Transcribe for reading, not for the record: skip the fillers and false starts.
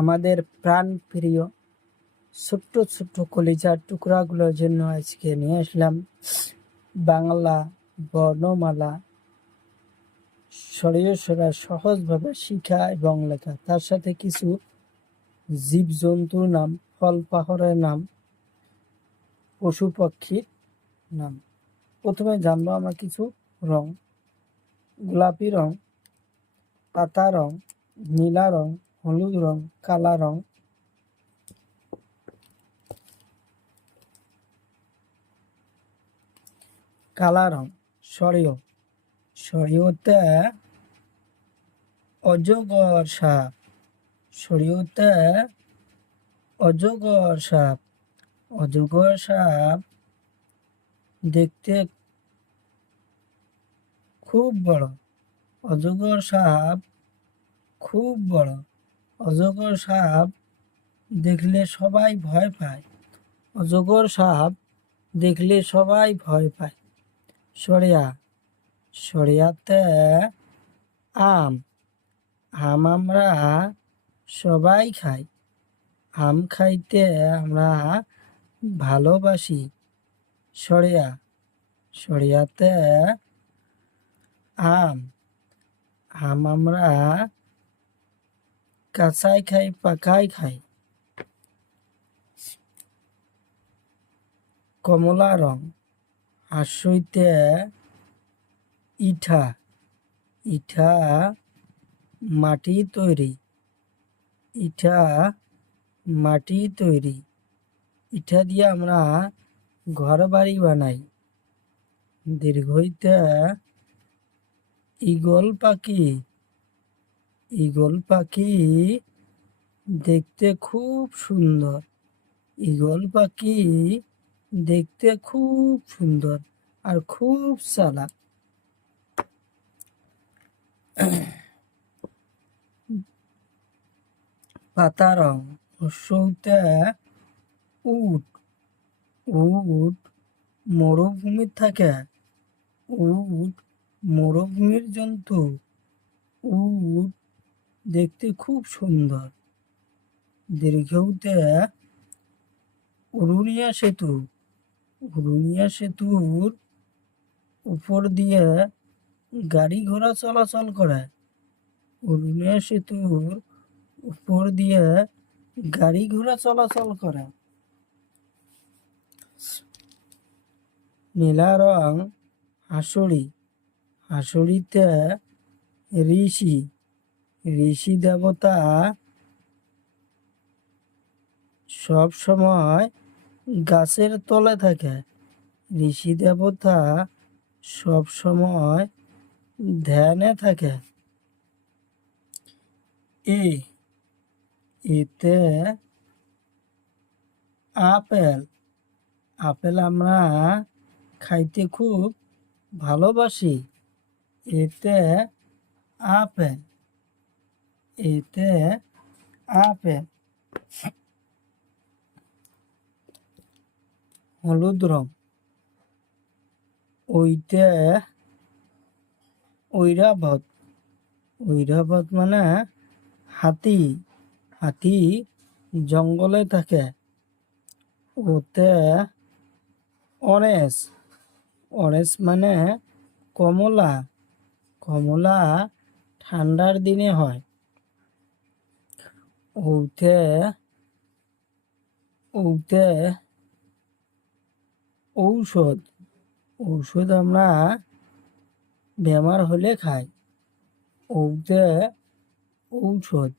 আমাদের প্রাণ প্রিয় ছোট্ট ছোট্ট কলিজার টুকরাগুলোর জন্য আজকে নিয়ে আসলাম বাংলা বর্ণমালা সরিয়ে সরা সহজভাবে শিখা এবং লেখা, তার সাথে কিছু জীবজন্তুর নাম, ফল পাহাড়ের নাম, পশু পাখির নাম। প্রথমে জানবো আমরা কিছু রং। গোলাপি রং, পাতা রং, নীলা রং, হলুদ রং, কালা রং। কালা রং সরিয়, সরিয়তে অজগর সাপ, সরিয়তে অজগর সাপ। অজগর সাপ দেখতে খুব বড়, অজগর সাপ খুব বড়। অজগর সাপ দেখলে সবাই ভয় পায়, অজগর সাপ দেখলে সবাই ভয় পায়। সরিয়া, সরিয়াতে আম, আম আমরা সবাই খাই, আম খাইতে আমরা ভালোবাসি। সরিয়া, সরিয়াতে আম, আম আমরা কাঁচাই খাই, পাকাই খাই। কমলা রং, হাসইতে ইটা, ইটা মাটি তৈরি, ইটা মাটি তৈরি। ইটা দিয়ে আমরা ঘর বাড়ি বানাই। দীর্ঘইতে ঈগল পাখি, ঈগল পাখি দেখতে খুব সুন্দর, ঈগল পাখি দেখতে খুব সুন্দর আর খুব চালাক। পাতা রং, সৌতে উট, উট মরুভূমির থাকে, উট মরুভূমির জন্তু, উট দেখতে খুব সুন্দর। দীর্ঘতে অরুণিয়া সেতু, অরুণিয়া সেতুর উপর দিয়ে গাড়ি ঘোড়া চলাচল করে, অরুণিয়া সেতুর উপর দিয়ে গাড়ি ঘোড়া চলাচল করে। নীলা রং, হাঁসুড়ি, হাঁসুড়িতে ঋষি, ঋষি দেবতা সব সময় গাছের তলে থাকে, ঋষি দেবতা সব সময় ধ্যানে থাকে। এতে আপেল, আপেল আমরা খাইতে খুব ভালোবাসি, এতে আপেল, এতে আপেল। হলুদ রং, ওইতে ঐরাবত, ঐরাবত মানে হাতি, হাতি জঙ্গলে থাকে। ওতে অরেঞ্জ, অরেঞ্জ মানে কমলা, কমলা ঠান্ডার দিনে হয়। ওতে ওতে ঔষধ, ঔষধ আমরা বেমার হলে খাই, ওতে ঔষধ।